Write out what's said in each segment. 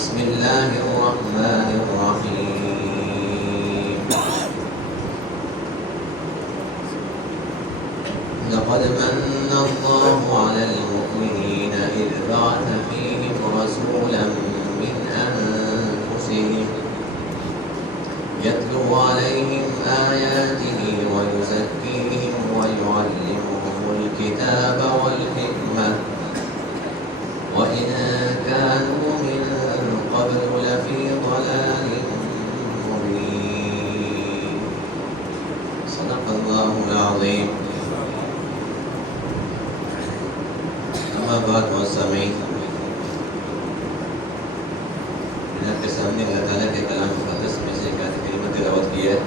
بسم الله الرحمن الرحيم. لقد من الله على المؤمنين إذ بعث فيهم رسولا من أنفسهم يتلو عليهم آياته ويزكيهم ويعلمهم الكتاب والحكمة وإن كانوا من قبل لفي ضلال مبين. صدق الله العظيم. أما بعد والسامعين، میں نے آپ کے سامنے اللہ تعالیٰ کے کلام مقدس میں سے ایک آیت کریمہ تلاوت کی ہے.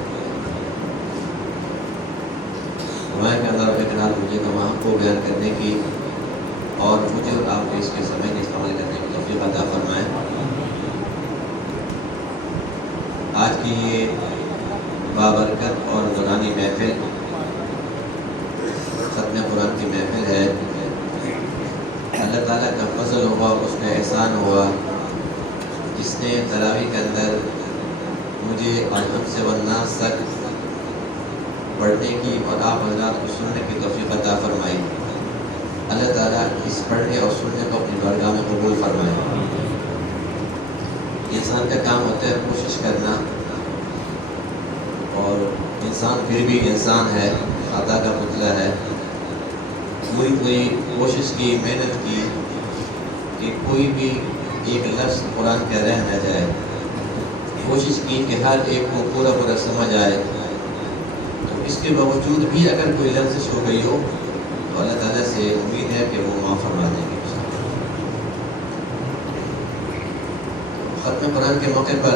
فرمایا کہ اللہ رب العزت مجھے گواہ کو بیان کرنے کی اور مجھے اور آپ کو اس کے سمجھنے استعمال کرنے کی توفیق عطا فرمائے. آج کی یہ بابرکت اور نورانی محفل ختم قرآن کی محفل ہے. اللہ تعالیٰ کا فضل ہوا، اس کا احسان ہوا، جس نے تراویح کے اندر مجھے آدم سے والناس تک پڑھنے کی اور آپ حضرات کو سننے کی توفیق عطا فرمائی. اللہ تعالیٰ اس پڑھنے اور سننے کو اپنی بارگاہ میں قبول فرمائے. انسان کا کام ہوتا ہے کوشش کرنا، اور انسان پھر بھی انسان ہے، خطا کا پتلا ہے. پوری کوشش کی، محنت کی کہ کوئی بھی ایک لفظ قرآن کا رہ نہ جائے. کوشش کی کہ ہر ایک کو پورا سمجھ آئے. تو اس کے باوجود بھی اگر کوئی لفظ ہو گئی ہو تو اللہ تعالیٰ سے امید ہے کہ وہ معاف فرما دیں گے. ختم قرآن کے موقع پر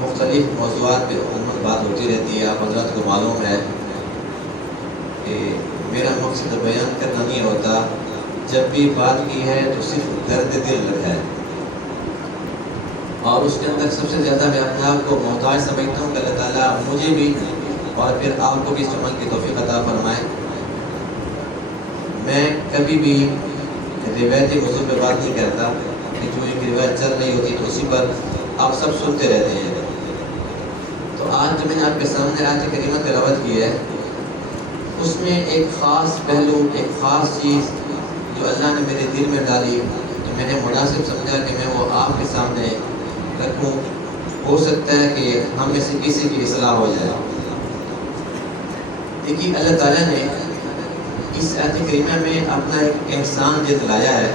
مختلف موضوعات پہ عموماً بات ہوتی رہتی ہے. آپ حضرات کو معلوم ہے کہ میرا مقصد بیان کرنا نہیں ہوتا. جب بھی بات کی ہے تو صرف درد دل لگا ہے، اور اس کے اندر سب سے زیادہ میں اپنے آپ کو محتاج سمجھتا ہوں کہ اللہ تعالیٰ مجھے بھی اور پھر آپ کو بھی اس عمل کی توفیق عطا فرمائے. میں کبھی بھی روایتی موضوع پہ بات نہیں کرتا کہ جو ایک روایت چل رہی ہوتی تو اسی پر آپ سب سنتے رہتے ہیں. تو آج جو میں نے آپ کے سامنے آیت کریمہ تلاوت کی ہے، اس میں ایک خاص پہلو، ایک خاص چیز جو اللہ نے میرے دل میں ڈالی، تو میں نے مناسب سمجھا کہ میں وہ آپ کے سامنے رکھوں. ہو سکتا ہے کہ ہم میں سے کسی کی اصلاح ہو جائے. دیکھیے، اللہ تعالیٰ نے اس آیت کریمہ میں اپنا ایک احسان جتلایا ہے.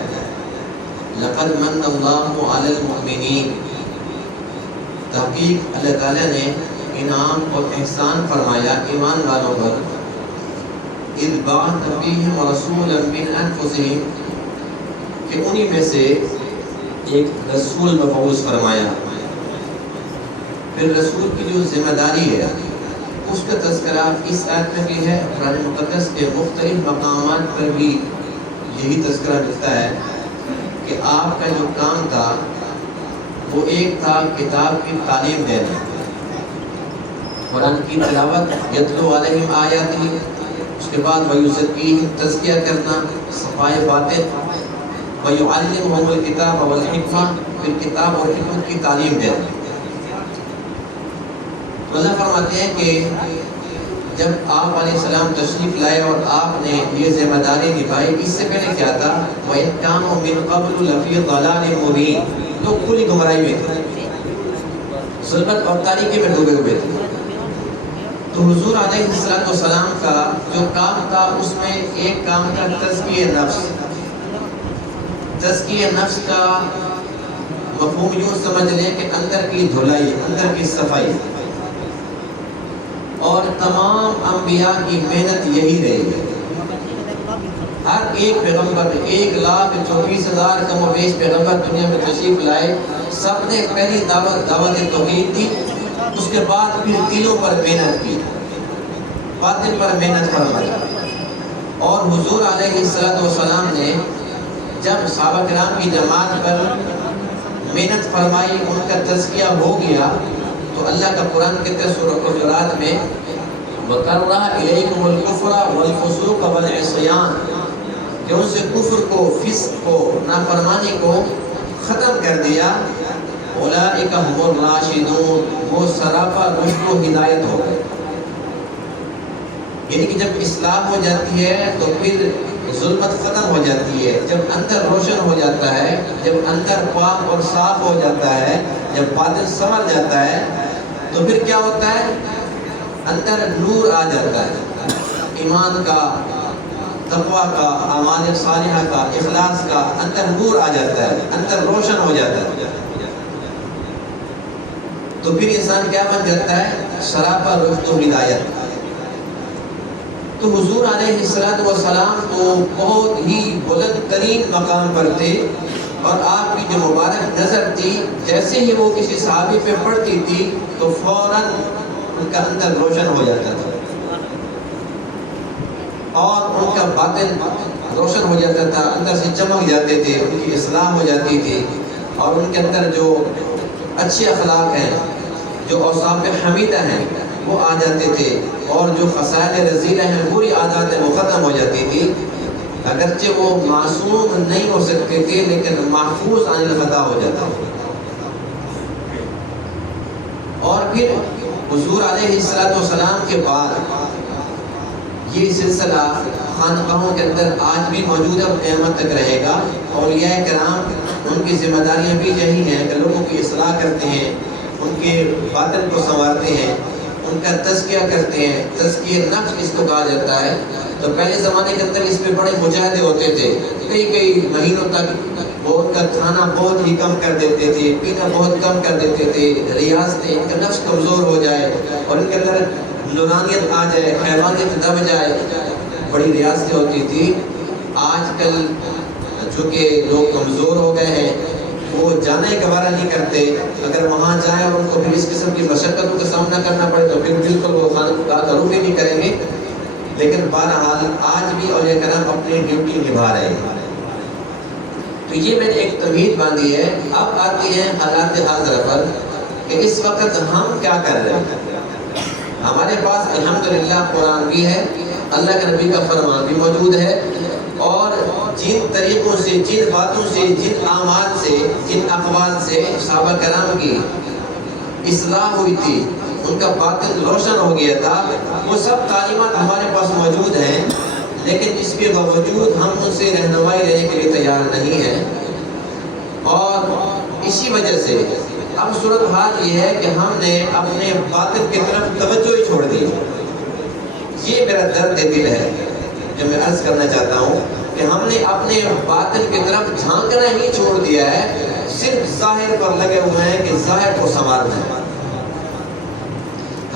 لقد من اللہ علی المؤمنین. تحقیق اللہ تعالیٰ نے انعام اور احسان فرمایا ایمان والوں پر. اذ بعث فیہم رسولا من انفسہم، کہ انہی میں سے ایک رسول مبعوث فرمایا. پھر رسول کی جو ذمہ داری ہے اس کا تذکرہ اس آیت میں بھی ہے. قرآن مقدس کے مختلف مقامات پر بھی یہی تذکرہ ملتا ہے کہ آپ کا جو کام تھا وہ ایک تھا کتاب کی تعلیم دینا، قرآن کی تلاوت، یتلو علیہم آیاتہ، اس کے بعد ویزکیہم، تزکیہ کرنا، صفائے باطن، ویعلمہم الکتاب والحکمہ، پھر کتاب اور حکمت کی تعلیم دینا. تو اللہ فرماتے ہیں کہ جب آپ علیہ السلام تشریف لائے اور آپ نے یہ ذمہ داری نبھائی، اس سے پہلے کیا تھا؟ وَإِن كَانُوا مِن قَبْلُ لَفِي ضَلَالٍ مُبِينٍ. لوگ کھلی گمراہی میں تھے، ظلمت اور تاریکی میں ڈوبے ہوئے تھے. تو حضور علیہ السلام کا جو کام تھا اس میں ایک کام تھا تزکیہ نفس. تزکیہ نفس کا مفہوم یوں سمجھ لیں کہ اندر کی دھلائی، اندر کی صفائی. اور تمام انبیاء کی محنت یہی رہی ہے. ہر ایک پیغمبر، 1,24,000 کم و بیش پیغمبر دنیا میں تشریف لائے، سب نے پہلی دعوت توحید دی. اس کے بعد پھر دلوں پر محنت کی، باطن پر محنت فرمائی. اور حضور علیہ السلام نے جب صحابہ کرام کی جماعت پر محنت فرمائی، ان کا تزکیہ ہو گیا، تو اللہ کا قرآن کہتے ہیں سورہ حجرات میں وَكَرَّهَ إِلَيْكُمُ الْكُفْرَ وَالْفُسُوقَ وَالْعِصْيَانَ، کہ ان سے کفر کو، فسق کو، نافرمانی کو ختم کر دیا، اولئک هم الراشدون، وہ سراپا رشد و ہدایت ہو گئے۔ یعنی کہ جب اصلاح ہو جاتی ہے تو پھر ظلمت ختم ہو جاتی ہے، جب اندر روشن ہو جاتا ہے، جب اندر پاک اور صاف ہو جاتا ہے، جب باطن سنور جاتا ہے تو پھر کیا ہوتا ہے؟ اندر نور آ جاتا ہے، ایمان کا، تقویٰ کا، اعمال صالحہ کا، اخلاص کا، اندر نور آ جاتا ہے، اندر روشن ہو جاتا ہے، تو پھر انسان کیا بن جاتا ہے؟ سراپا رشد و ہدایت۔ تو حضور علیہ السلام تو بہت ہی بلند ترین مقام پر تھے، اور آپ کی جو مبارک نظر تھی جیسے ہی وہ کسی صحابی پہ پڑتی تھی تو فوراً ان کا اندر روشن ہو جاتا تھا، اور ان کا باطن روشن ہو جاتا تھا، اندر سے چمک جاتے تھے، ان کی اصلاح ہو جاتی تھی، اور ان کے اندر جو اچھے اخلاق ہیں، جو اوصاف حمیدہ ہیں وہ آ جاتے تھے، اور جو خصائل رذیلہ ہیں، بری عادات ہیں، وہ ختم ہو جاتی تھی۔ اگرچہ وہ معصوم نہیں ہو سکتے تھے لیکن محفوظ عن الخطا ہو جاتا تھا۔ اور پھر حضور علیہ السلام کے بعد یہ سلسلہ خانقاہوں کے اندر آج بھی موجود ہے، قیامت تک رہے گا۔ اولیاء کرام ان کی ذمہ داریاں بھی یہی ہیں کہ لوگوں کی اصلاح کرتے ہیں، ان کے باطن کو سنوارتے ہیں، ان کا تزکیہ کرتے ہیں۔ تزکیہ نفس اس کو کہا جاتا ہے۔ تو پہلے زمانے کے اندر اس میں بڑے مجاہدے ہوتے تھے، کئی مہینوں تک وہ ان کا کھانا بہت ہی کم کر دیتے تھے، پینا بہت کم کر دیتے تھے، ریاضتیں، ان کا نفس کمزور ہو جائے اور ان کے اندر نورانیت آ جائے، حیوانیت دب جائے، بڑی ریاضتیں ہوتی تھی۔ آج کل چونکہ لوگ کمزور ہو گئے ہیں، وہ جانا ہی گوارا نہیں کرتے، اگر وہاں جائیں اور ان کو پھر اس قسم کی مشقتوں کا سامنا کرنا پڑے تو پھر بالکل وہ خانقاہ کا رخ ہی نہیں کریں گے۔ لیکن بہرحال آج بھی اولیاء کرام اپنی ڈیوٹی نبھا رہے ہیں۔ تو یہ میں نے ایک تمہید باندھی ہے۔ اب آتی ہے حالات حاضرہ پر کہ اس وقت ہم کیا کر رہے ہیں۔ ہمارے پاس الحمدللہ قرآن بھی ہے، اللہ کے نبی کا فرمان بھی موجود ہے، اور جن طریقوں سے، جن باتوں سے، جن اعمال سے، جن اقوال سے صحابہ کرام کی اصلاح ہوئی تھی، ان کا باطن روشن ہو گیا تھا، وہ سب تعلیمات ہمارے پاس موجود ہیں، لیکن اس کے باوجود ہم ان سے رہنمائی لینے کے لیے تیار نہیں ہیں۔ اور اسی وجہ سے اب صورتحال یہ ہے کہ ہم نے اپنے باطن کی طرف توجہ ہی چھوڑ دی۔ یہ میرا درد دل ہے جو میں عرض کرنا چاہتا ہوں کہ ہم نے اپنے باطن کی طرف جھانکنا ہی چھوڑ دیا ہے، صرف ظاہر پر لگے ہوئے ہیں کہ ظاہر کو سنوارنا ہے۔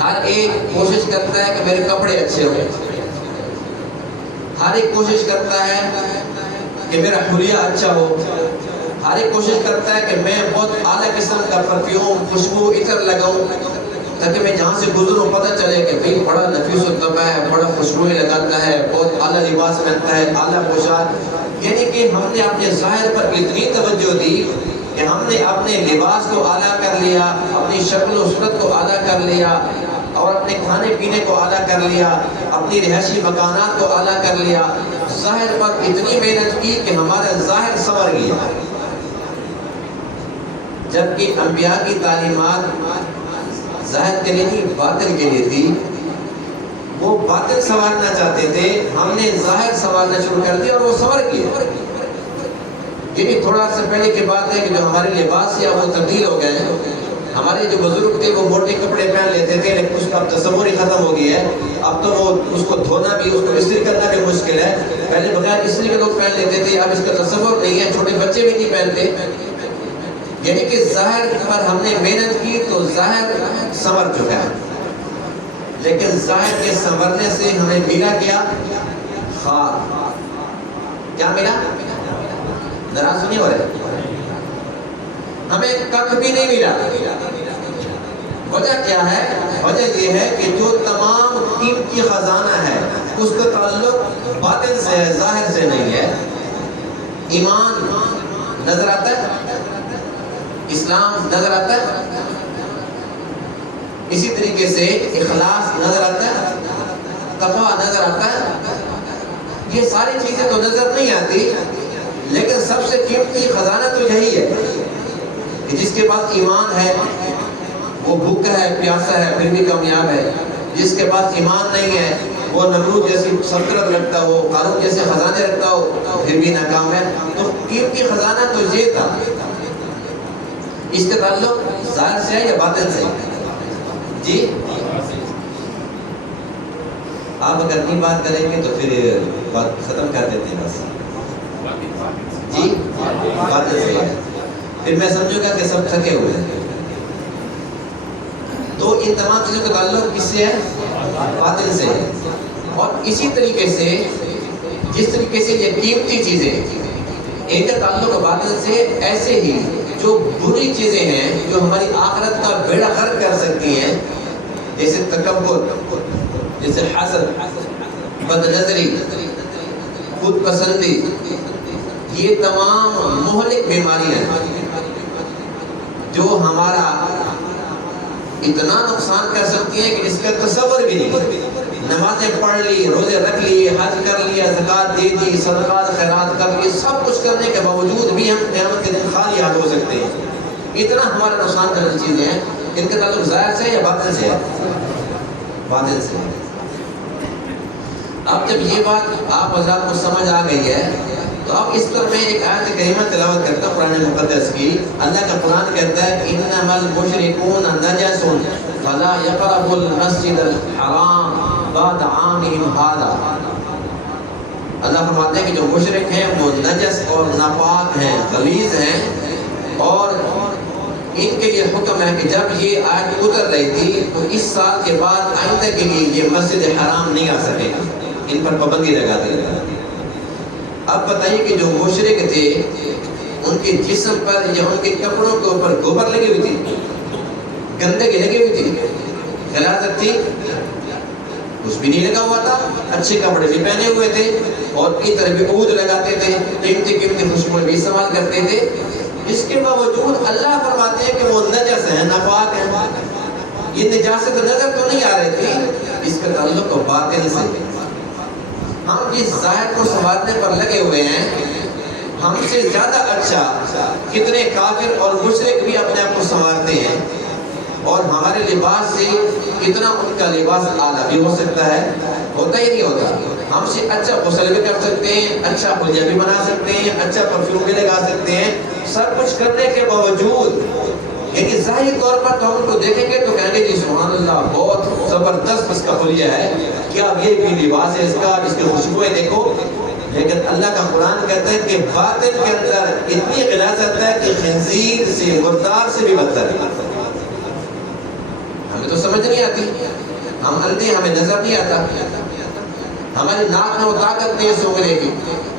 ہر ایک کوشش کرتا ہے کہ میرے کپڑے اچھے ہوں، ہر ایک کوشش کرتا ہے کہ میرا حلیہ اچھا ہو، ہر ایک کوشش کرتا ہے کہ میں بہت اعلیٰ قسم کا پرفیوم، خوشبو، عطر لگاؤں تاکہ میں جہاں سے گزروں پتہ چلے کہ بھئی بڑا نفیس الطبع ہے، بڑا خوشبوئیں لگاتا ہے، بہت اعلیٰ لباس پہنتا ہے، اعلیٰ پوشاک۔ یعنی کہ ہم نے اپنے ظاہر پر اتنی توجہ دی کہ ہم نے اپنے لباس کو اعلیٰ کر لیا، اپنی شکل و صورت کو اعلیٰ کر لیا، اور اپنے کھانے پینے کو اعلیٰ کر لیا، اپنی رہائشی مکانات کو اعلیٰ کر لیا، ظاہر پر اتنی محنت کی کہ ہمارا ظاہر سنور گیا۔ جبکہ انبیاء کی تعلیمات ظاہر کے لیے نہیں، باطن کے لیے تھی۔ وہ باطن سنوارنا چاہتے تھے، ہم نے ظاہر سنوارنا شروع کر دیا اور وہ سنور گیا۔ یہ بھی تھوڑا عرصہ پہلے کی بات ہے کہ جو ہمارے لباس یا وہ تبدیل ہو گئے ہیں۔ ہمارے جو بزرگ تھے وہ موٹے کپڑے پہن لیتے تھے، لیکن اس کا اب تصور ہی ختم ہو گیا ہے۔ اب تو وہ اس کو دھونا بھی، اس کو استری کرنا بھی مشکل ہے۔ پہلے بغیر استری کے لوگ پہن لیتے تھے، اب اس کا تصور نہیں ہے، چھوٹے بچے بھی نہیں پہنتے۔ یعنی کہ ظاہر پر ہم نے محنت کی تو ظاہر سنور چکا ہے، لیکن ظاہر کے سنورنے سے ہمیں ملا کیا؟ خاک۔ کیا ملا؟ ناراض نہیں ہو رہے؟ ہمیں ککھ بھی نہیں ملا۔ وجہ کیا ہے؟ وجہ یہ ہے کہ جو تمام قیمتی خزانہ ہے اس کا تعلق باطن سے ہے، ظاہر سے نہیں ہے۔ ایمان نظر آتا ہے، اسلام نظر آتا ہے، اسی طریقے سے اخلاص نظر آتا ہے، تقویٰ نظر آتا ہے۔ یہ ساری چیزیں تو نظر نہیں آتی، لیکن سب سے قیمتی خزانہ تو یہی ہے۔ کہ جس کے پاس ایمان ہے وہ بھوکا ہے پیاسا ہے پھر بھی کامیاب ہے، جس کے پاس ایمان نہیں ہے وہ نمرود جیسی سلطنت رکھتا ہو، قارون جیسے خزانے رکھتا ہو پھر بھی ناکام ہے۔ تو قیمتی خزانہ تو یہ تھا۔ اس کا تعلق ظاہر سے ہے یا باطن سے؟ جی آپ اگر نہیں بات کریں گے تو پھر بات ختم کر دیتے ہیں بس۔ جی باطن سے ہے، پھر میں سمجھوں گا کہ سب تھکے ہوئے ہیں۔ تو ان تمام چیزوں کا تعلق کس سے ہے؟ باطن سے ہے۔ اور اسی طریقے سے جس طریقے سے یہ قیمتی چیزیں ان کا تعلق باطن سے، ایسے ہی جو بری چیزیں ہیں جو ہماری آخرت کا بیڑا غرق کر سکتی ہیں، جیسے تکبر، جیسے حسد، بد نظری، خود پسندی، یہ تمام مہلک بیماریاں ہیں جو ہمارا اتنا نقصان کر سکتی ہیں کہ اس کا تصور بھی نہیں۔ نمازیں پڑھ لی، روزے رکھ لیے، حج کر لیا، زکوٰۃ دے دی، صدقات خیرات کر لیے، سب کچھ کرنے کے باوجود بھی ہم قیامت کے دن خالی ہاتھ ہو سکتے ہیں۔ اتنا ہمارا نقصان کرنے چیزیں ہیں۔ ان کا تعلق ظاہر سے یا باطن سے ہے؟ باطن سے۔ اب جب یہ بات آپ حضرات کو سمجھ آ گئی ہے تو اب اس پر میں ایک آیت کریمہ تلاوت کرتا ہوں قرآن مقدس کی۔ اللہ کا قرآن کہتا ہے انما المشرکون نجس فلا يقربوا المسجد الحرام بعد عامهم هذا۔ اللہ فرماتے ہیں کہ جو مشرک ہیں وہ نجس اور ناپاک ہیں، غلیظ ہیں، اور ان کے لیے حکم ہے کہ جب یہ آیت اتر رہی تھی تو اس سال کے بعد آئندہ کے لیے یہ مسجد حرام نہیں آ سکے، ان پر پابندی لگا دی۔ اب بتائیے کہ جو مشرک تھے ان کے جسم پر یا ان کے کپڑوں کے اوپر گوبر لگی ہوئی تھی، گندگی لگی ہوئی تھی، غلاظت تھی؟ کچھ بھی نہیں لگا ہوا تھا، اچھے کپڑے بھی پہنے ہوئے تھے اور عطر بھی عود لگاتے تھے، قیمتی قیمتی خوشبو بھی استعمال کرتے تھے۔ اس کے باوجود اللہ فرماتے ہیں کہ وہ نجس ہیں، ناپاک ہیں۔ یہ نجاست نظر تو نہیں آ رہی تھی، اس کا تعلق باطن سے۔ ہم جس ظاہر کو سنوارنے پر لگے ہوئے ہیں، ہم سے زیادہ اچھا کتنے کافر اور مشرک بھی اپنے آپ کو سنوارتے ہیں، اور ہمارے لباس سے کتنا ان کا لباس اعلیٰ بھی ہو سکتا ہے، ہوتا ہی نہیں ہوتا۔ ہم سے اچھا غسل بھی کر سکتے ہیں، اچھا خلیہ بھی بنا سکتے ہیں، اچھا پرفیوم بھی لگا سکتے ہیں، سب کچھ کرنے کے باوجود لیکن ظاہری طور پر تو ہم ان کو دیکھیں گے تو کہیں گے جی سبحان اللہ بہت زبردست اس کا خلیہ ہے، کیا یہ بھی لباس ہے اس کا، اس کی خوشبوئیں دیکھو۔ لیکن اللہ کا قرآن کہتا ہے کہ باطن کے اندر اتنی غلاظت ہے کہ خنزیر سے، مردار سے بھی بدتر ہے۔ ہمیں تو سمجھ نہیں آتی، ہم اندھے، ہمیں نظر نہیں آتا، ہماری ناک میں وہ طاقت نہیں ہے سونگنے کی،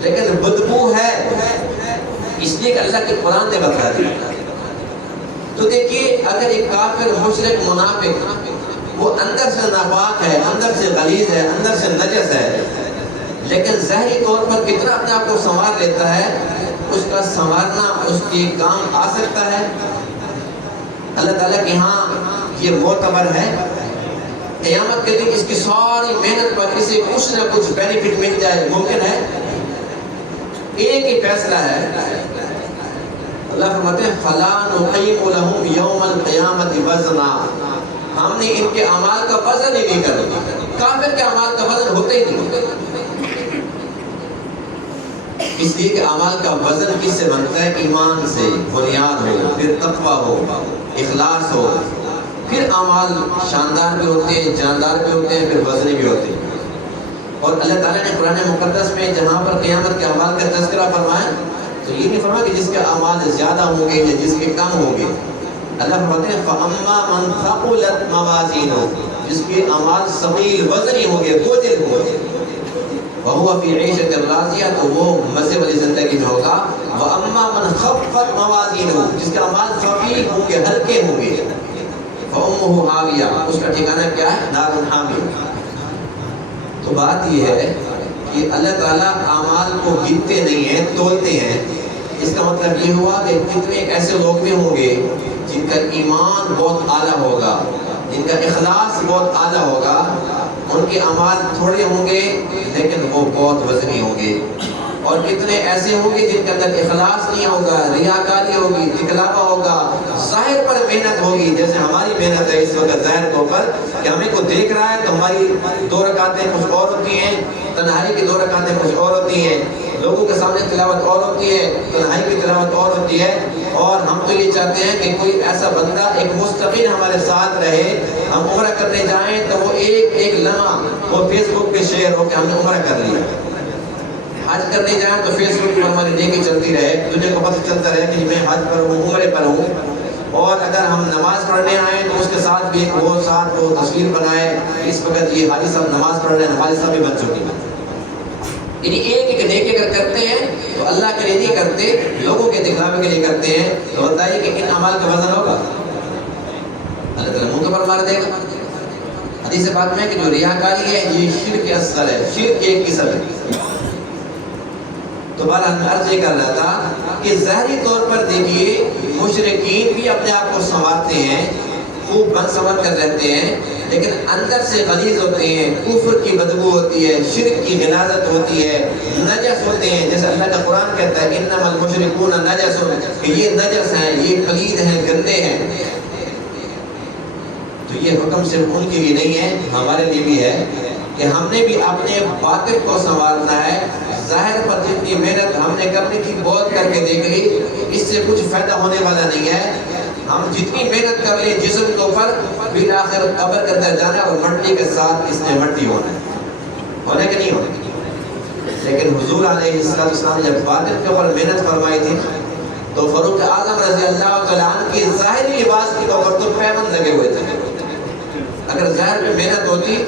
لیکن بدبو ہے، اس لیے کہ اللہ کے قرآن نے بتا دیا۔ تو دیکھیے اگر ایک کافر مشرک منافق وہ اندر سے ناپاک ہے، اندر سے غلیظ ہے، اندر سے نجس ہے، لیکن ظاہری طور پر کتنا اپنے آپ کو سنوار لیتا ہے، اس کا سنوارنا اس کے کام آ سکتا ہے؟ اللہ تعالیٰ کے ہاں یہ معتبر ہے؟ قیامت کے دن اس کی ساری محنت پر اسے کچھ نہ کچھ بینیفٹ مل جائے، ممکن ہے؟ ایک ہی فیصلہ ہے، اللہ فرماتے ہیں فَلَا نُقِيمُ لَهُمْ يَوْمَ الْقِيَامَةِ وَزْنًا۔ ہم نے ان کے اعمال کا وزن ہی نہیں کرنا۔ کافر کے اعمال کا وزن ہوتے ہی نہیں، اس لیے کہ اعمال کا وزن کس سے بنتا ہے؟ ایمان سے، بنیاد ہو، پھر تقویٰ ہو، اخلاص ہو، پھر اعمال شاندار بھی ہوتے ہیں، جاندار بھی ہوتے ہیں، پھر وزنی بھی ہوتے ہیں۔ اور اللہ تعالیٰ نے قرآن مقدس میں جہاں پر قیامت کے اعمال کا تذکرہ فرمایا تو یہ نہیں فرمایا کہ جس کے اعمال زیادہ ہوں گے یا جس کے کم ہوں گے۔ اللہ فرماتے ہیں فَأَمَّا مَنْ ثَقُلَتْ مَوَازِينُهُ، جس کے اعمال ثقیل وزنی ہوں گے، بوجھل ہوں گے، وَهُوَ فِي عِيشَةٍ رَاضِيَةٍ، تو وہ مزے والی زندگی میں ہوگا۔ وَأَمَّا مَنْ خَفَّتْ مَوَازِينُهُ، جس کے اعمال خفیف ہوں گے، ہلکے ہوں گے، فَأُمُّهُ هَاوِيَةٌ، اس کا ٹھکانہ کیا ہے؟ نار حامیہ۔ تو بات یہ ہے کہ اللہ تعالیٰ اعمال کو گنتے نہیں ہیں، تولتے ہیں۔ اس کا مطلب یہ ہوا کہ کتنے ایسے لوگ بھی ہوں گے جن کا ایمان بہت اعلیٰ ہوگا، جن کا اخلاص بہت اعلیٰ ہوگا، ان کے اعمال تھوڑے ہوں گے لیکن وہ بہت وزنی ہوں گے۔ اور کتنے ایسے ہوں گے جن کے اندر اخلاص نہیں ہوگا، ریاکاری ہوگی، دکھلاوا ہوگا، ظاہر پر محنت ہوگی، جیسے ہماری محنت ہے اس وقت ظاہر کے اوپر کہ ہمیں کوئی دیکھ رہا ہے تو ہماری 2 رکعتیں کچھ اور ہوتی ہیں، تنہائی کی 2 رکعتیں کچھ اور ہوتی ہیں، لوگوں کے سامنے تلاوت اور ہوتی ہے، تنہائی کی تلاوت اور ہوتی ہے، اور ہم تو یہ چاہتے ہیں کہ کوئی ایسا بندہ ایک مستقل ہمارے ساتھ رہے، ہم عمرہ کرنے جائیں تو وہ ایک لمحہ وہ فیس بک پہ شیئر ہو کہ ہم نے عمرہ کر لیا، حج کرنے جائیں تو فیس بک پر ہماری نیکی چلتی رہے، دنیا کو پتہ چلتا رہے کہ میں حج پر ہوں، عمرے پر ہوں، اور اگر ہم نماز پڑھنے آئیں تو اس کے ساتھ بھی وہ ساتھ وہ تصویر بنائے، اس وقت یہ حاجی صاحب نماز پڑھ رہے ہیں، ہمارے صاحب بھی بن چکی ہیں۔ یعنی ایک نیکی اگر کرتے ہیں تو اللہ کے لیے نہیں کرتے، لوگوں کے دکھلاوے کے لیے کرتے ہیں، تو بتائیے کہ ان اعمال کا وزن ہوگا؟ اللہ تعالیٰ منہ پر مار دے گا۔ حدیث پاک میں کہ جو ریاکاری ہے یہ شرک اصغر ہے، شرک ایک قسم ہے۔ تو بہرحال میں عرض یہ کر رہا تھا کہ ظاہری طور پر دیکھیے مشرکین بھی اپنے آپ کو سنوارتے ہیں، خوب بن سنور کر رہتے ہیں، لیکن اندر سے غلیظ ہوتے ہیں، کفر کی بدبو ہوتی ہے، شرک کی غلاظت ہوتی ہے، نجس ہوتے ہیں، جیسے اللہ کا قرآن کہتا ہے انما المشرکون نجس، کہ یہ نجس ہیں، یہ پلید ہیں، گندے ہیں۔ تو یہ حکم صرف ان کے لیے نہیں ہے، ہمارے لیے بھی ہے کہ ہم نے بھی اپنے باطن کو سنوارنا ہے۔ ظاہر پر جتنی محنت ہم نے کرنی تھی بہت کر کے دیکھ لی، اس سے کچھ فائدہ ہونے والا نہیں ہے۔ ہم جتنی محنت کر لیں جسم کے اوپر، پھر آخر قبر کے اندر جانا اور مٹی کے ساتھ اس نے مٹی ہونا ہے، ہونے کے نہیں ہونے۔ لیکن حضور علیہ السلام نے جب باطن کے اوپر محنت فرمائی تھی تو فاروق اعظم رضی اللہ تعالیٰ عنہ کی ظاہری لباس کے اوپر تو پیبند لگے ہوئے تھے۔ اگر ظاہر میں محنت ہوتی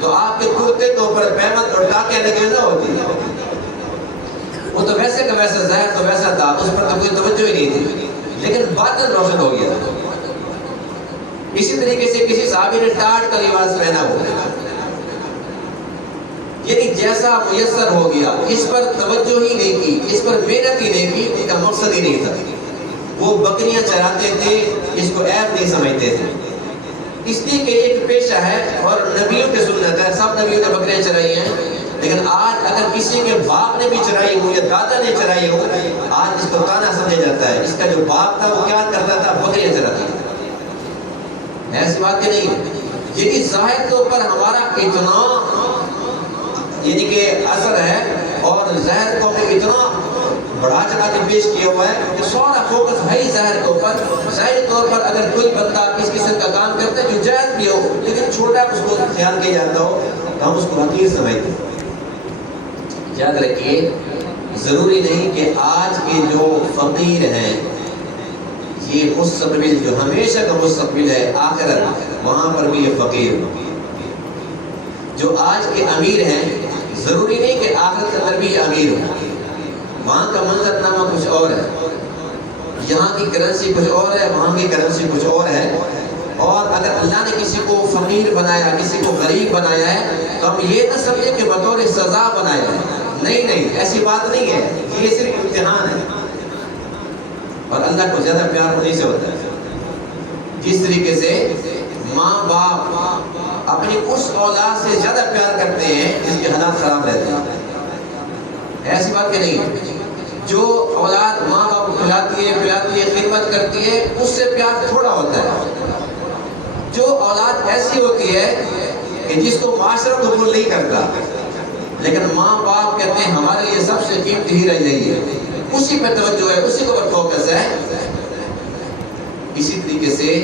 تو آپ کے کرتے کے اوپر پیبند اور ٹاکیاں لگے نہ ہوتی، وہ تو ویسے کا ویسا، ظاہر تو ویسا تھا، اس پر تو کوئی توجہ ہی نہیں تھی، لیکن باطن روشن ہو گیا۔ اسی طریقے سے کسی صحابی نے ٹاٹ کا لباس پہنا ہو، یعنی جیسا میسر ہو گیا، اس پر توجہ ہی نہیں کی، اس پر محنت ہی نہیں کی، ان کا مقصد ہی نہیں تھا۔ وہ بکریاں چراتے تھے، اس کو عیب نہیں سمجھتے تھے، اس لیے کہ ایک پیشہ ہے اور نبیوں کی سنت ہے، سب نبیوں نے بکریاں چرائی ہیں، لیکن آج اگر کسی کے باپ نے بھی چرائی ہو یا دادا نے چرائی ہو، آج اس کو تانا سمجھا جاتا ہے، اس کا جو باپ تھا وہ کیا کرتا تھا؟ بکریاں چراتا تھا۔ ایسی بات کہ نہیں، یعنی ظاہر کے اوپر ہمارا اتنا یعنی کہ اثر ہے اور ظاہر کو ہمیں اتنا بڑھا چڑھا کے پیش کیا ہوا ہے کہ سارا فوکس ہے ہی ظاہر کے اوپر۔ ظاہری طور پر اگر کوئی بندہ کس قسم کا کام کرتا ہے جو جائز بھی ہو لیکن چھوٹا اس کو خیال کیا جاتا ہو تو ہم اس کو حقیر سمجھتے ہیں۔ یاد رکھیے ضروری نہیں کہ آج کے جو فقیر ہیں یہ مستقبل جو ہمیشہ کا مستقبل ہے آخرت، وہاں پر بھی یہ فقیر ہو۔ جو آج کے امیر ہیں ضروری نہیں کہ آخرت کے اندر بھی یہ امیر ہو، وہاں کا منظر نامہ کچھ اور ہے، یہاں کی کرنسی کچھ اور ہے، وہاں کی کرنسی کچھ اور ہے۔ اور اگر اللہ نے کسی کو فقیر بنایا، کسی کو غریب بنایا ہے تو ہم یہ نہ سمجھیں کہ بطور سزا بنایا ہے، نہیں، ایسی بات نہیں ہے، یہ صرف امتحان ہے۔ اور اللہ کو زیادہ پیار انہیں سے ہوتا ہے جس طریقے سے ماں باپ اپنی اس اولاد سے زیادہ پیار کرتے ہیں جس کے حالات خراب رہتے ہیں۔ ایسی بات کہ نہیں، جو اولاد ماں باپ کو کھلاتی ہے خدمت کرتی ہے اس سے پیار تھوڑا ہوتا ہے۔ جو اولاد ایسی ہوتی ہے کہ جس کو معاشرہ قبول نہیں کرتا لیکن ماں باپ کہتے ہیں ہمارے لیے سب سے قیمتی ہی رہ جائیے، اسی پہ توجہ ہے، اسی پر فوکس ہے۔ اسی طریقے سے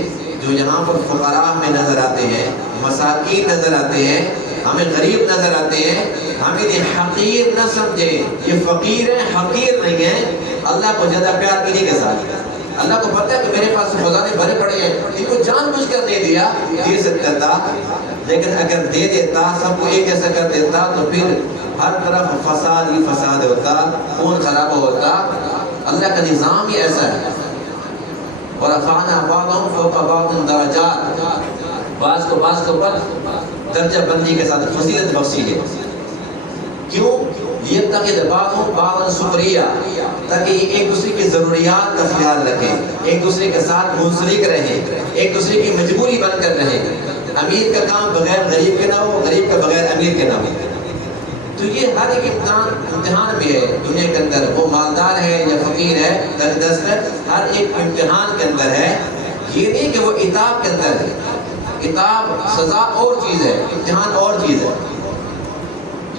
جو یہاں پر فقراء میں نظر آتے ہیں، مساکین نظر آتے ہیں، ہمیں غریب نظر آتے ہیں، ہمیں یہ حقیر نہ سمجھیں، یہ فقیر ہیں، حقیر نہیں ہیں۔ اللہ کو زیادہ پیار بھی نہیں کے ساتھ، اللہ کو پتہ ہے کہ میرے پاس خزانے بھرے پڑے ہیں، ان کو جان بوجھ کر نہیں دیا، دے سکتا تھا، لیکن اگر دے دیتا سب کو ایک ایسا کر دیتا تو پھر ہر طرف فساد ہی فساد ہوتا، خون خراب ہوتا۔ اللہ کا نظام ہی ایسا ہے۔ اور رفعنا بعضهم فوق بعض درجات، بعض کو پر درجہ بندی کے ساتھ فضیلت بخشی ہے۔ کیوں؟ لیتخذ بعضهم بعضا سخریا، تاکہ یہ ایک دوسرے کی ضروریات کا خیال رکھیں، ایک دوسرے کے ساتھ منسلک رہیں، ایک دوسرے کی مجبوری بن کر رہیں۔ امیر کا کام بغیر غریب کے نہ ہو، غریب کا بغیر امیر کے نہ ہو۔ تو تو یہ ہر ایک امتحان بھی ہے دنیا کے اندر، وہ مالدار ہے یا فقیر ہے، دست ہے، ہر ایک امتحان کے اندر ہے. یہ نہیں کہ وہ عتاب کے اندر ہے. عتاب سزا اور چیز ہے، امتحان اور چیز ہے.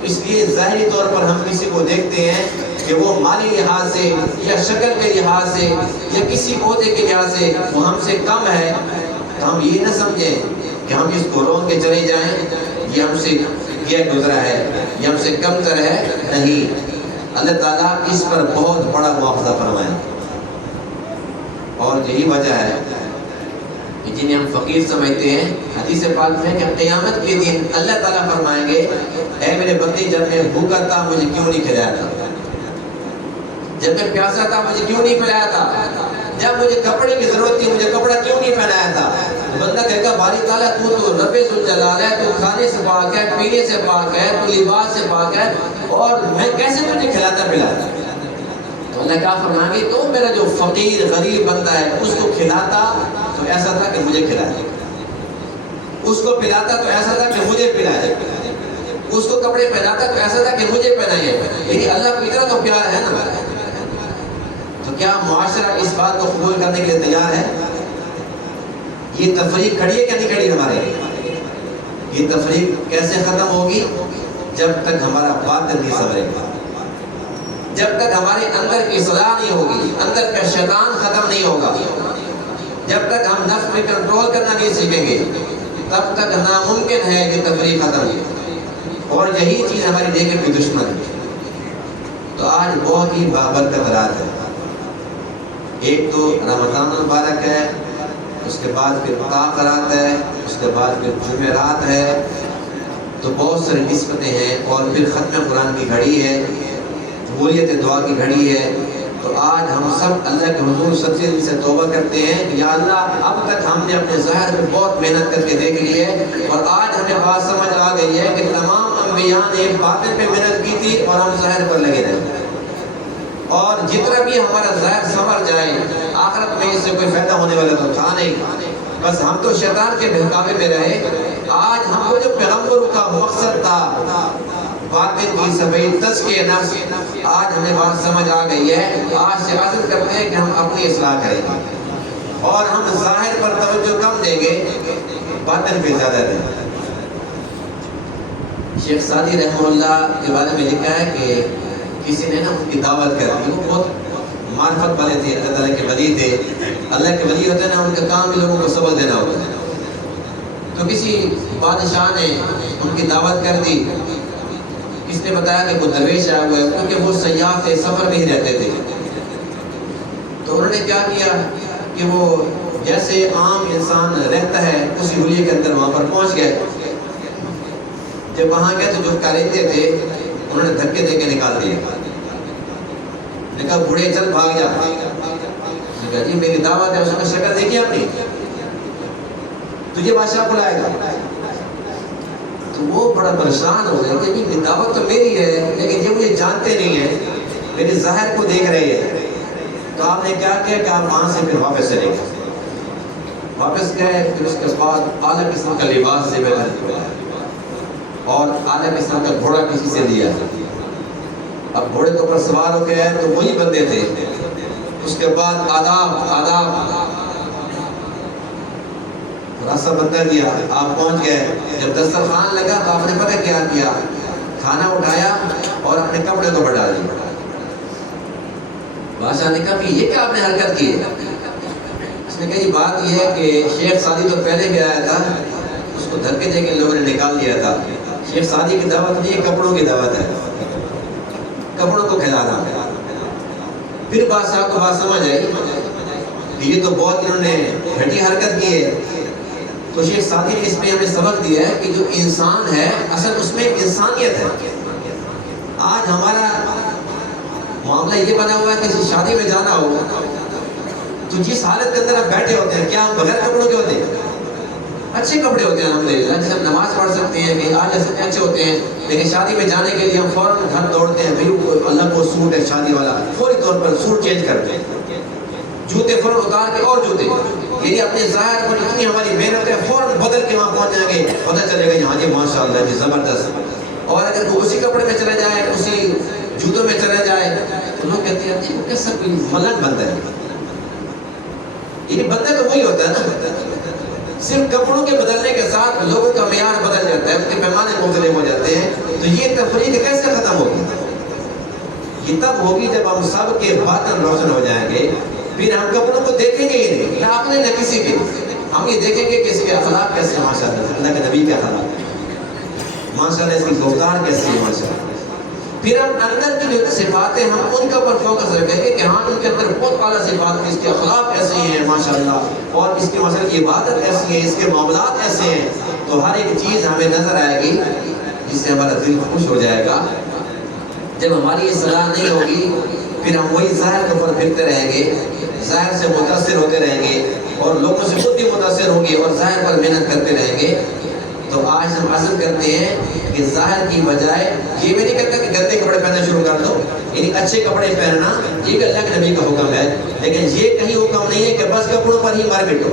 اس لیے ظاہری طور پر ہم کسی کو دیکھتے ہیں کہ وہ مالی لحاظ سے یا شکل کے لحاظ سے یا کسی عہدے کے لحاظ سے وہ ہم سے کم ہے، تو ہم یہ نہ سمجھیں کہ ہم اس کو روک کے چلے جائیں، یہ ہم سے یہ گزرا ہے، یہ ہم سے کم تر ہے. نہیں، اللہ تعالیٰ اس پر بہت بڑا مواخذہ فرمائے. اور یہی وجہ ہے کہ جنہیں ہم فقیر سمجھتے ہیں، حدیث پاک میں کہ قیامت کے دن اللہ تعالیٰ فرمائیں گے اے میرے بندے جب میں بھوکا تھا مجھے کیوں نہیں کھلایا تھا، جب میں پیاسا تھا مجھے کیوں نہیں پلایا تھا، جب مجھے کپڑے کی ضرورت تھی مجھے کپڑا کیوں نہیں پہنایا تھا. بندہ کہے گا باری تعالیٰ تو رب ذوالجلال ہے، تو کھانے سے پاک ہے، پینے سے پاک ہے، تو لباس سے پاک ہے، اور میں کیسے تجھے کھلاتا پلاتا. تو اللہ کیا فرمائیں گے تو میرا جو فقیر غریب بندہ ہے اس کو کھلاتا تو ایسا تھا کہ مجھے کھلایا، اس کو پلاتا تو ایسا تھا کہ مجھے پلایا، اس کو کپڑے پہناتا تو ایسا تھا کہ مجھے پہنائے. یعنی اللہ کی طرح تو پیار ہے نا. تو کیا معاشرہ اس بات کو قبول کرنے کے لیے تیار ہے؟ یہ تفریق کھڑی ہے کہ نہیں کھڑی ہمارے؟ یہ تفریق کیسے ختم ہوگی؟ جب تک ہمارا باطن نہیں سنورے گا، جب تک ہمارے اندر کی اصلاح نہیں ہوگی، اندر کا شیطان ختم نہیں ہوگا، جب تک ہم نفس میں کنٹرول کرنا نہیں سیکھیں گے تب تک ناممکن ہے کہ تفریق ختم ہو. اور یہی چیز ہماری نیکی کی دشمن ہے. تو آج بہت ہی بابرکت رات ہے. ایک تو رمضان المبارک ہے، اس کے بعد پھر طاق رات ہے، اس کے بعد پھر جمعرات ہے، تو بہت ساری نسبتیں ہیں. اور پھر ختم قرآن کی گھڑی ہے، قبولیت دعا کی گھڑی ہے. تو آج ہم سب اللہ کے حضور سچے دل سے توبہ کرتے ہیں کہ یا اللہ اب تک ہم نے اپنے ظاہر پہ بہت محنت کر کے دیکھ لی ہے، اور آج ہمیں بات سمجھ آ گئی ہے کہ تمام انبیاء نے باطن پہ محنت کی تھی اور ہم ظاہر پر لگے رہے. اور جتنا بھی ہمارا ظاہر سنور جائے آخرت میں اس سے کوئی فائدہ ہونے والا تو تھا نہیں، بس ہم تو شیطان کے بہکاوے میں رہے. آج ہم کو جو پیغمبروں کا مقصد تھا باطن کی صفائی تزکیہ نفس، آج ہمیں بات سمجھ آ گئی ہے. آج سے عزم کرتے ہیں کہ ہم اپنی اصلاح کریں گے اور ہم ظاہر پر توجہ کم دیں گے، باطن پہ زیادہ دیں گے. شیخ سعدی رحمہ اللہ کے بارے میں لکھا ہے کہ کسی نے نا ان کی دعوت کر دی. وہ بہت معرفت والے تھے، اللہ تعالیٰ کے ولی تھے. اللہ کے ولی ہوتے ہیں نا، ان کا کام بھی لوگوں کو سبق دینا ہوتا ہے. تو کسی بادشاہ نے ان کی دعوت کر دی. کس نے بتایا کہ وہ درویش آیا ہوا ہے، کیونکہ وہ سیاح تھے، سفر میں ہی رہتے تھے. تو انہوں نے کیا کیا کہ وہ جیسے عام انسان رہتا ہے اسی حلیے کے اندر وہاں پر پہنچ گئے. جب وہاں گئے تو جو کارندے تھے انہوں نے دھکے دے کے نکال دیے. نے کہا بوڑھے چل بھاگ جا. نے کہا جی میری دعوت ہے. اس نے شکل دیکھی آپ نے؟ تجھے بادشاہ بلائے گا. تو وہ بڑا پریشان ہو گیا کہ جی دعوت تو میری ہے لیکن یہ مجھے جانتے نہیں ہیں، میرے ظاہر کو دیکھ رہے ہیں. تو آپ نے کیا کیا کہ آپ وہاں سے پھر واپس چلے گئے. واپس گئے. پھر اس کے بعد اعلیٰ قسم کا لباس سے پہنا اور اعلیٰ قسم کا گھوڑا کسی سے لیا. اب گھوڑے کے اوپر سوار ہو گئے تو وہی بندے تھے. اس کے بعد آداب راستہ بندہ دیا. آپ پہنچ گئے. جب دسترخوان لگا تو آپ نے پتہ کیا کیا؟ کھانا اٹھایا اور اپنے کپڑے کو بٹا دیا. بادشاہ نے کہا کہ یہ کیا آپ نے حرکت کی ہے؟ اس نے کہا یہ بات یہ ہے کہ شیخ سعدی تو پہلے بھی آیا تھا، اس کو دھکے دے کے لوگوں نے نکال دیا تھا. شیخ سعدی کی دعوت نہیں ہے، کپڑوں کی دعوت ہے، کپڑوں کو کھلانا. پھر بادشاہ کو بات سمجھ آئی کہ یہ تو بہت انہوں نے گھٹی حرکت کی ہے. تو شیخ سعدی نے اس میں ہمیں سبق دیا ہے کہ جو انسان ہے اصل اس میں انسانیت ہے. آج ہمارا معاملہ یہ بنا ہوا ہے کہ کسی شادی میں جانا ہو تو جس حالت کے اندر ہم بیٹھے ہوتے ہیں، کیا ہم بغیر کپڑوں کے ہوتے ہیں؟ اچھے کپڑے ہوتے ہیں الحمدللہ، جیسے ہم نماز پڑھ سکتے ہیں کہ آج ایسے اچھے ہوتے ہیں. لیکن شادی میں جانے کے لیے ہم فوراً گھر دوڑتے ہیں، بھائی اللہ کو سوٹ ہے شادی والا، فوری طور پر سوٹ چینج کرتے ہیں، جوتے فوراً اتار کے اور جوتے. یعنی اپنے ظاہر پر اتنی ہماری محنت ہے، فوراً بدل کے وہاں پہنچ جائیں گے، پتہ چلے گا یہاں جی ماشاء اللہ جی زبردست. اور اگر وہ اسی کپڑے میں چلے جائے, اسی جوتوں میں چلے جائے, تو لوگ کہتے ہیں وہ کیسا کوئی ملنگ بندہ ہے. یہ بندہ تو وہی ہوتا ہے نا, صرف کپڑوں کے بدلنے کے ساتھ لوگوں کا معیار بدل جاتا ہے, ان کے پیمانے مختلف ہو جاتے ہیں. تو یہ تفریق کیسے ختم ہوگی؟ یہ تب ہوگی جب ہم سب کے باطن روشن ہو جائیں گے. پھر ہم کپڑوں کو دیکھیں گے ہی نہیں, نہ اپنے نہ کسی کے. ہم یہ دیکھیں گے کہ اس کے اخلاق کیسے ہیں, ماشاء اللہ اللہ کے نبی کے اخلاق ماشاء اللہ, اس کی گفتار کیسی ہے ماشاء اللہ. پھر ہم اندر کی جو صفات ہیں ہم ان کے اوپر فوکس رکھیں گے کہ ہاں ان کے اندر بہت اعلیٰ صفات ہیں, اس کے اخلاق ایسے ہیں ماشاء اللہ, اور اس کی مثلا کی عبادت ایسی ہے, اس کے معاملات ایسے ہیں. تو ہر ایک چیز ہمیں نظر آئے گی جس سے ہمارا دل خوش ہو جائے گا. جب ہماری اصلاح نہیں ہوگی پھر ہم وہی ظاہر کے اوپر پھرتے رہیں گے, ظاہر سے متاثر ہوتے رہیں گے, اور لوگوں سے خود بھی متاثر ہوں گے اور ظاہر پر محنت کرتے رہیں گے. تو آج ہم عزم کرتے ہیں کہ ظاہر کی بجائے, یہ بھی نہیں کہتا کہ گندے کپڑے پہننا شروع کر دو, یعنی اچھے کپڑے پہننا یہ اللہ کے نبی کا حکم ہے, لیکن یہ کہیں حکم نہیں ہے کہ بس کپڑوں پر ہی مار پیٹو.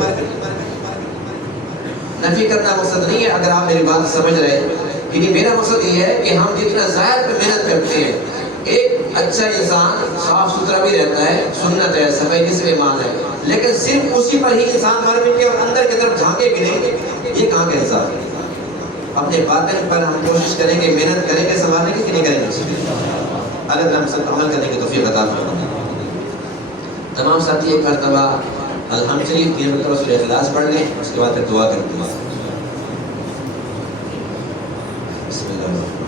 نفی کرنا مقصد نہیں ہے, اگر آپ میری بات سمجھ رہے ہیں. یعنی میرا مقصد یہ ہے کہ ہم جتنا ظاہر پہ محنت کرتے ہیں, ایک اچھا انسان صاف ستھرا بھی رہتا ہے, سنت ہے, صفائی جس میں ایمان ہے, لیکن صرف اسی پر ہی انسان مار پیٹے اور اندر کی طرف جھانکے بھی نہیں, یہ کہاں کا انصاف ہے؟ اپنے باطن پر ہم کوشش کریں گے, محنت کریں گے, سنبھالنے کی کہ نہیں کریں گے؟ اللہ تعالیٰ ہم سب عمل کرنے کی توفیق عطا فرمائے. تمام ساتھی ایک مرتبہ الحمد شریف 3 مرتبہ سورہ اخلاص پڑھ لیں, اس کے بعد پھر دعا کرتے ہیں. بسم اللہ الرحمن الرحیم.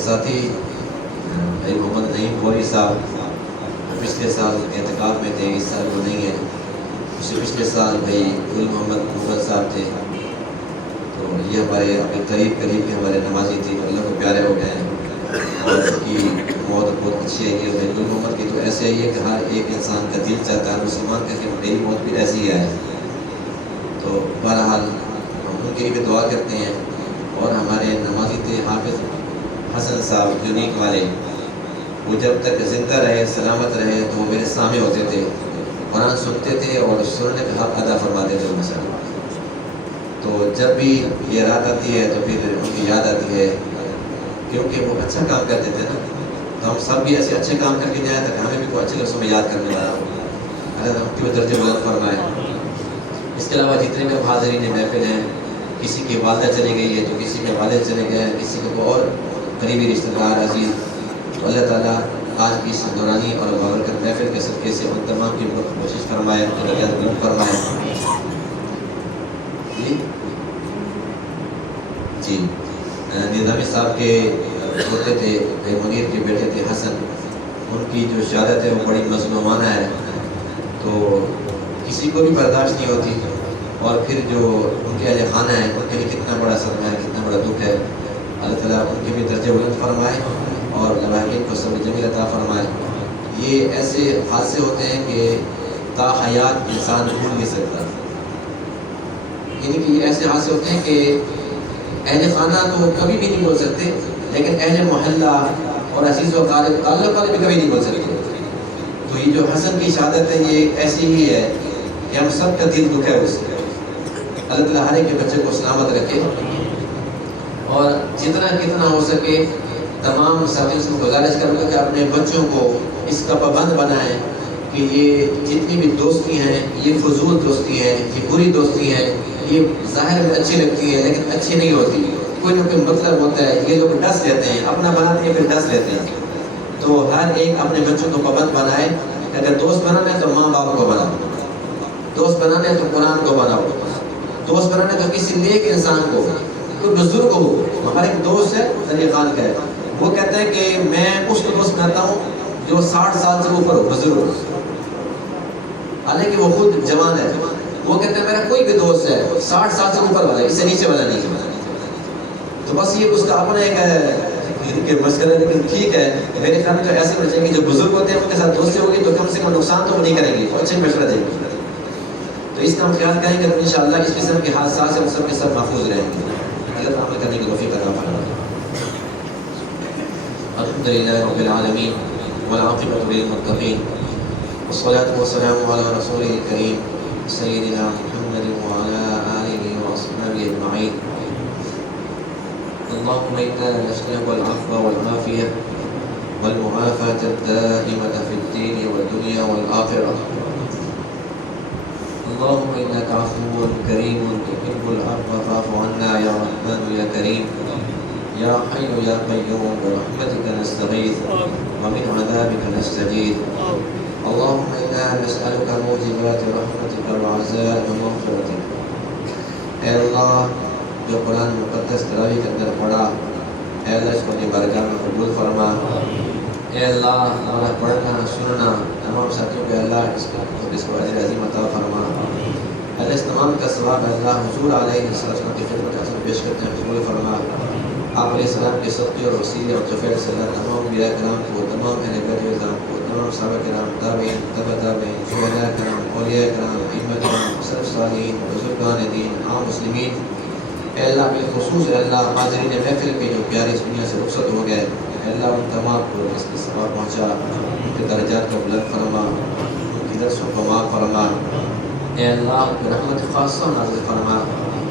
ساتھی بھائی محمد نعیم غوری صاحب پچھلے سال اعتکاف میں تھے, اس سال وہ نہیں ہے. اس سے پچھلے سال بھائی گل محمد مغل صاحب تھے. تو یہ ہمارے ابھی قریب کے ہمارے نمازی تھے, اللہ کو پیارے ہو گئے ہیں, اور اس کی موت بہت اچھی ہے. یہ بھائی گل محمد کی تو ایسے ہی ہے کہ ہر ایک انسان کا دل چاہتا ہے مسلمان کا کہ میری موت بھی ایسی ہی آئے. تو بہرحال ہم ان کے لیے بھی دعا کرتے ہیں. اور ہمارے نمازی تھے حافظ حسن صاحب یونیک والے, وہ جب تک زندہ رہے, سلامت رہے, تو وہ میرے سامنے ہوتے تھے, قرآن سنتے تھے اور سننے کا حق ادا فرماتے تھے مثلا. تو جب بھی یہ رات آتی ہے تو پھر ان کی یاد آتی ہے, کیونکہ وہ اچھا کام کرتے تھے نا. تو ہم سب بھی ایسے اچھے کام کر کے جائیں تاکہ ہمیں بھی کوئی اچھے لفظوں میں یاد کرنے والا ہو. اللہ ہم کی درجے بلند فرمائے. اس کے علاوہ جتنے بھی حاضرین محفل ہیں, کسی کی والدہ چلی گئی ہے, تو کسی کے والد چلے گئے ہیں, کسی کو اور قریبی رشتہ دار عزیز, تو اللہ تعالیٰ آج کی اس دورانی اور بابرکت محفل کے صدقے سے ان تمام کی کوشش فرمائے, درجات بلند فرمائے. جی نظامی صاحب کے ہوتے تھے, منیر کے بیٹے تھے حسن, ان کی جو شہادت ہے وہ بڑی مظلومانہ ہے, تو کسی کو بھی برداشت نہیں ہوتی. اور پھر جو ان کے اہل خانہ ہیں ان کے لیے کتنا بڑا صدمہ ہے, کتنا بڑا دکھ ہے. اللہ تعالیٰ ان کے بھی درجے بلند فرمائے اور لواحقین کو صبر جمیل عطا فرمائے. یہ ایسے حادثے ہوتے ہیں کہ تا حیات انسان بھول نہیں سکتا. یعنی کہ یہ ایسے حادثے ہوتے ہیں کہ اہل خانہ تو کبھی بھی نہیں بول سکتے, لیکن اہل محلہ اور عزیز و قارب تعلق والے بھی کبھی نہیں بول سکتے. تو یہ جو حسن کی شہادت ہے یہ ایسی ہی ہے کہ ہم سب کا دل دکھ ہے اس سے. اللہ تعالیٰ ہر ایک کے بچے کو سلامت رکھے, اور جتنا ہو سکے تمام ساتھیوں سے گزارش کروں گا کہ اپنے بچوں کو اس کا پابند بنائیں کہ یہ جتنی بھی دوستی ہیں یہ فضول دوستی ہے, یہ بری دوستی ہے, یہ ظاہر میں اچھی لگتی ہے لیکن اچھی نہیں ہوتی, کوئی نہ کوئی مطلب ہوتا ہے. یہ لوگ ڈس لیتے ہیں, اپنا بناتے ہیں پھر ڈس لیتے ہیں. تو ہر ایک اپنے بچوں کو پابند بنائے. اگر دوست بنانا ہے تو ماں باپ کو بناؤ, دوست بنانا ہے تو قرآن کو بناؤ, دوست بنانا ہے تو کسی نیک انسان کو, کوئی بزرگ ہو. ہمارا ایک دوست ہے علی خان کا ہے, وہ کہتا ہے کہ میں اس کو دوست بناتا ہوں جو 60 سال سے اوپر ہو, بزرگ ہو. حالانکہ وہ خود جوان ہے, وہ کہتا ہے میرا کوئی بھی دوست ہے 60 سال سے اوپر والا، اس سے نیچے والا نہیں، تو بس یہ اس کا اپنا ایک مشکل ہے، لیکن ٹھیک ہے میرے خیال میں تو ایسے ہونا چاہیے کہ جو بزرگ ہوتے ہیں ان کے ساتھ دوستی ہوگی تو کم سے کم نقصان تو وہ نہیں کریں گے، وہ اچھے مشورہ دیں گے، تو اس کا ہم خیال کریں گے تو انشاءاللہ اس قسم کے حادثات سے ہم سب کے سب محفوظ رہیں گے. اللہ تعالیٰ عمل کرنے کی توفیق عطا فرمائے. الحمد للہ رب العالمین والعاقبۃ للمتقین والصلاة والسلام على رسوله الكريم سيدنا محمد وعلى آله وأصحابه أجمعين. اللهم إنا نسألك العفو والعافية والمعافاة الدائمة في الدين والدنيا والآخرة. اللهم إنك عفو كريم تحب العفو فاعف عنا يا رحمن يا كريم يا حي يا قيوم برحمتك نستغيث ومن عذابك نستجير. اللهم إنا نسألك موجبات رحمتك وعزائم مغفرتك. اے اللہ جو قرآن مقدس تراویح کے اندر پڑھا، اے اللہ اس کو اپنی بارگاہ میں قبول فرما. اے اللہ ہمارا پڑھنا سننا تمام ساتھیوں کے اللہ اس کو اجر عظیم عطا فرما. اللہ اس تمام کا ثواب اللہ حضور علیہ السلام کی خدمت حسن پیش کرتے ہیں قبول فرما. آپ علیہ السلام کے صدقے اور وسیلے اور توفیق سے اللہ تمام انبیاء کرام کو، تمام اہل بیت کرام کو، تمام صحابہ کرام، تابعین، تبع تابعین، شہداء کرام، اولیاء کرام، ائمہ کرام، سلف صالحین، بزرگان دین، عام مسلمین. اے اللہ بالخصوص اے اللہ حاضرین محفل کے جو پیارے اس دنیا سے رخصت ہو گئے، اے اللہ ان تمام کو اس کی ثواب پہنچا، ان کے درجات کو بلند فرما، ان کی درسوں کو معاف فرما. اے اللہ ان کی رحمت خاصہ نازل فرما،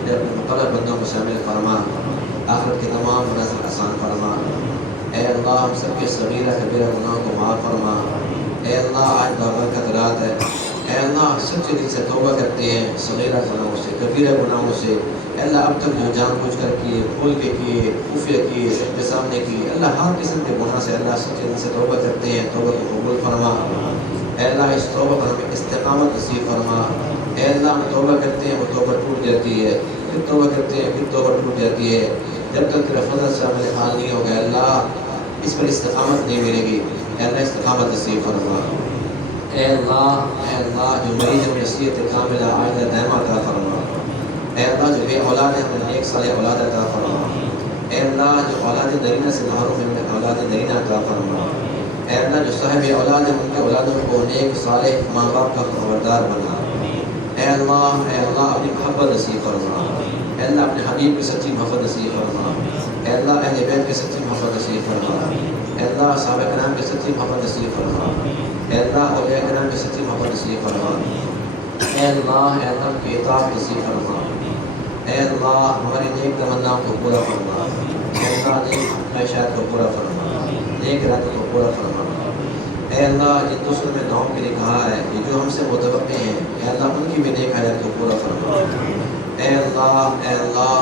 اے اپنے مقرب بندوں کو شامل فرما، آخرت کے تمام منازل آسان فرما. اے اللہ ہم سب کے صغیرہ کبیرہ گناہوں کو معاف فرما. اے اللہ آج بابرکت رات ہے، اے اللہ سچے دل سے توبہ کرتے ہیں صغیرہ گناہوں سے، کبیرہ گناہوں سے. اے اللہ اب تک جو جان بوجھ کر کیے، کھول کے کیے، خفیہ کیے، کے سامنے کیے، اللہ ہر قسم کے گناہ سے اللہ سچے دل سے توبہ کرتے ہیں، توبہ کو قبول فرما. اے اللہ اس توبہ پر ہمیں استقامت نصیب فرما. اے اللہ ہم توبہ کرتے ہیں وہ توبہ ٹوٹ جاتی ہے، پھر توبہ کرتے ہیں پھر توبہ ٹوٹ جاتی ہے. جب تک تیرا فضل سے ہمیں حال نہیں ہوگا اللہ اس پر استقامت نہیں ملے گی. اے اللہ استقامت نصیب فرما. اے اللہ جو مریض میں نصیحت کاملہ عاجلہ دائمہ عطا فرما. اے اللہ جو بے اولاد ہے ہمیں نیک صالح اولاد عطا فرما. اے اللہ جو اولاد نرینہ سے محروم ہے ہمیں اولاد نرینہ عطا فرما. اے اللہ جو صاحب اولاد ہیں ان کے اولادوں کو نیک صالح ماں باپ کا خبردار بنا. اے اللہ اپنی محبت نصیب فرما. اے اللہ اپنے حبیب کی سچی محبت نصیب فرما. اے اللہ اہل بیت کی سچی محبت نصیب فرما. اے اللہ صحابہ کرام کی سچی محبت نصیب فرما. اے اللہ اولیاء کرام کی سچی محبت نصیب فرما. اے اللہ ان کی اطاعت نصیب فرما. اے اللہ ہماری نیک تمناؤں کو پورا فرما. اے اللہ نیک خواہشات کو پورا فرما، نیک ارادوں کو پورا فرما. اے اللہ جن دوسروں میں دعاؤں کے لیے کہا ہے کہ جو ہم سے متوقع ہیں، اے اللہ ان کی بھی نیک حالات کو پورا فرما. اے اللہ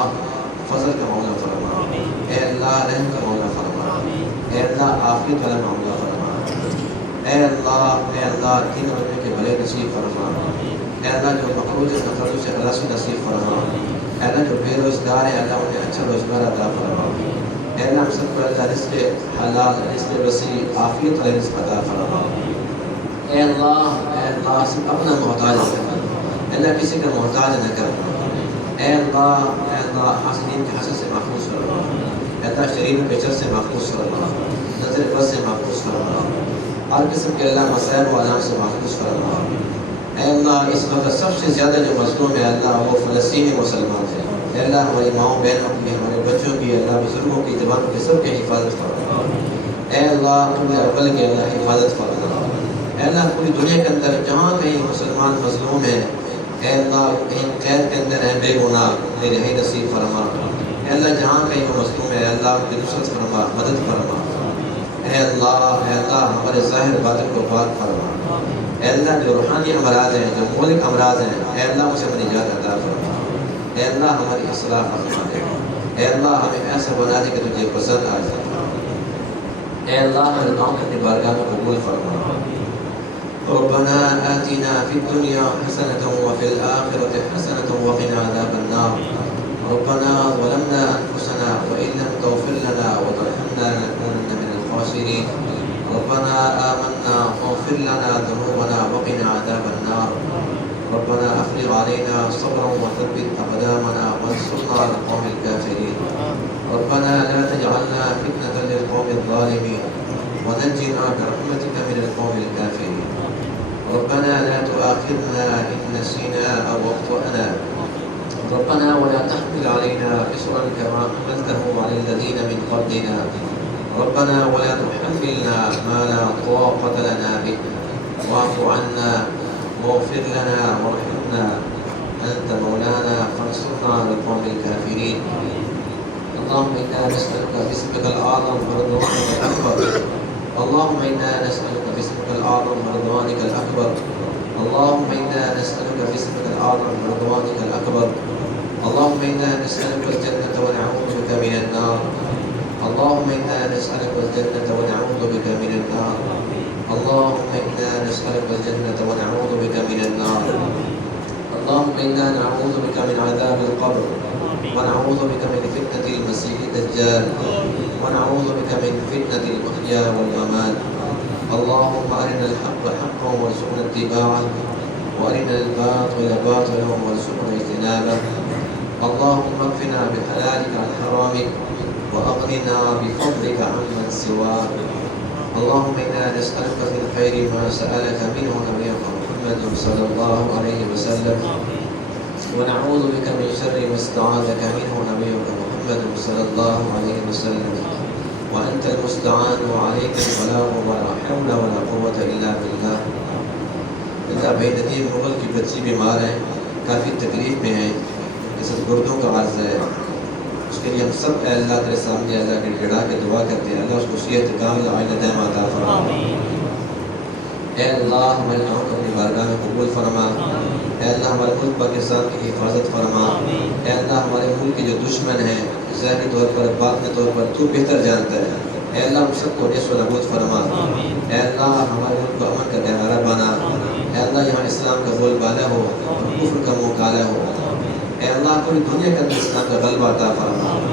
فضل کا معاملہ فرما. اے اللہ رحم کا معاملہ فرما. اے اللہ عافیت والا معاملہ فرما. اے اللہ دین بننے کے بھلے نصیب فرما. اے اللہ جو مقروض قرضوں سے خلاصی نصیب فرما. اے اللہ جو بے روزگار ہے اللہ انہیں اچھا روزگار عطا فرما. اے اللہ ہم سب کو اللہ رزق حلال، رزق وسیع، عافیت والا رزق عطا فرما. اے اللہ سب اپنا محتاج ہے، اے اللہ کسی کا محتاج نہ کر. اے اللہ حاسدین کے حسد سے محفوظ فرما. اے اللہ شریروں کے شر سے محفوظ فرما، نظر بد سے محفوظ فرما، ہر قسم کے اللہ مسائل و علام سے محفوظ فرما. اے اللہ اس وقت سب سے زیادہ جو مظلوم ہے اللہ وہ فلسطینی مسلمان ہیں. اے اللہ ہماری ماؤں بہنوں کی، ہمارے بچوں کی، اللہ بزرگوں کی، جوانوں کی سب کی حفاظت فرما. اے اللہ پورے اول کے اللہ حفاظت فرما. اے اللہ پوری دنیا کے اندر جہاں کہیں مسلمان مظلوم ہیں، اے اللہ کہیں قید کے اندر ہیں بے گناہ، رہائی نصیب فرما. اے اللہ جہاں کہیں وہ مظلوم ہے اللہ ان کی نصرت فرما، مدد فرما. اے اللہ ہمارے ظاہر باطن کو پاک فرما. اے اللہ جو روحانی امراض ہیں، جو مولک امراض ہیں، اے اللہ مجھے اپنی نجات عطا فرما. اے اللہ ہماری اصلاح فرما دے. اے اللہ ہمیں ایسا بنا دے کہ تجھے پسند آ جائے. اے اللہ ہمارے دعاؤں کو اپنی بارگاہ میں قبول فرما. ربنا آتنا في الدنيا حسنة وفي الآخرة حسنة وقنا عذاب النار. ربنا ظلمنا أنفسنا وإن لم تغفر لنا وترحمنا لنكونن من الخاسرين. ربنا آمنا واغفر لنا ذنوبنا وقنا عذاب النار. ربنا أفرغ علينا صبرا وثبت أقدامنا وانصرنا على القوم الكافرين. ربنا لا تجعلنا فتنة للقوم الظالمين ونجنا برحمتك من القوم الكافرين. ربنا لا تؤاخذنا إن نسينا أو أخطأنا. ربنا ولا تحمل علينا إصرا كما حملته على الذين من قبلنا. ربنا ولا تحملنا ما لا طاقة لنا به. واعف عنا واغفر لنا وارحمنا أنت مولانا فانصرنا على القوم الكافرين. اللهم إنا نسألك باسمك الأعظم ورضوانك الأكبر. اللهم إنا نسألك باسمك الأعظم ورضوانك الأكبر. اللهم إنا نسألك باسمك الأعظم ورضوانك الأكبر. اللهم إنا نسألك الجنة ونعوذ بك من النار. اللهم إنا نسألك الجنة ونعوذ بك من النار. اللهم إنا نسألك الجنة ونعوذ بك من النار. اللهم إنا نعوذ بك من عذاب القبر ونعوذ بك من فتنة المسيح الدجال ونعوذ بك من فتنة المحيا والممات. اللهم أرنا الحق حقا وارزقنا اتباعه وأرنا الباطل باطلا وارزقنا اجتنابه. اللهم اكفنا بحلالك عن حرامك وأغننا بفضلك عمن سواك. اللهم إنا نسألك في الخير ما سألك منه نبيك محمد صلى الله عليه وسلم ونعوذ بك من شر ما استعاذك منه نبيك محمد صلى الله عليه وسلم وأنت المستعان وعليك البلاغ ولا حول ولا قوة إلا بالله. اللہ بھائی ندیم مغل کی بچی بیمار ہے، کافی تکلیف میں ہیں، اس گردوں کا عرض ہے، اس کے لیے ہم سب اے اللہ تیرے سامنے اللہ کے گڑا کے دعا کرتے ہیں، اللہ اس کو صحت کامل عائلہ دائم عطا فرما۔ اے اللہ ہمارے کام کو اپنی بارگاہ میں قبول فرما۔ اے اللہ ہمارے ملک پاکستان کی حفاظت فرما۔ اے اللہ ہمارے ملک کے جو دشمن ہیں ظاہری طور پر باطنی طور پر تو بہتر جانتا ہے، اے اللہ ہم سب کو نیس و نابود فرما۔ اے اللہ ہمارے ملک کو امن کا گہوارہ بنا۔ اے اللہ یہاں اسلام کا بول بالا ہو اور کفر کا منہ کالا ہو۔ اے اللہ پوری دنیا کے اندر اسلام کا غلبہ عطا فرما۔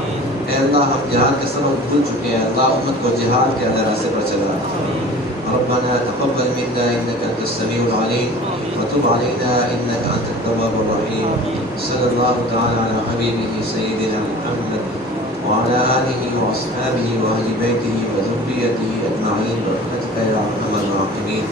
اے اللہ ہم جہاد کا سبب بھول چکے ہیں، اللہ امت کو جہاد کے اندر راستے پر چلا۔ ربنا تقبل منا انك انت السميع العليم وتب علينا انك انت التواب الرحيم. صلى الله تعالى على حبيبه سيدنا محمد وعلى اله واصحابه واهل بيته وذريته اجمعين برحمتك يا ارحم الراحمين.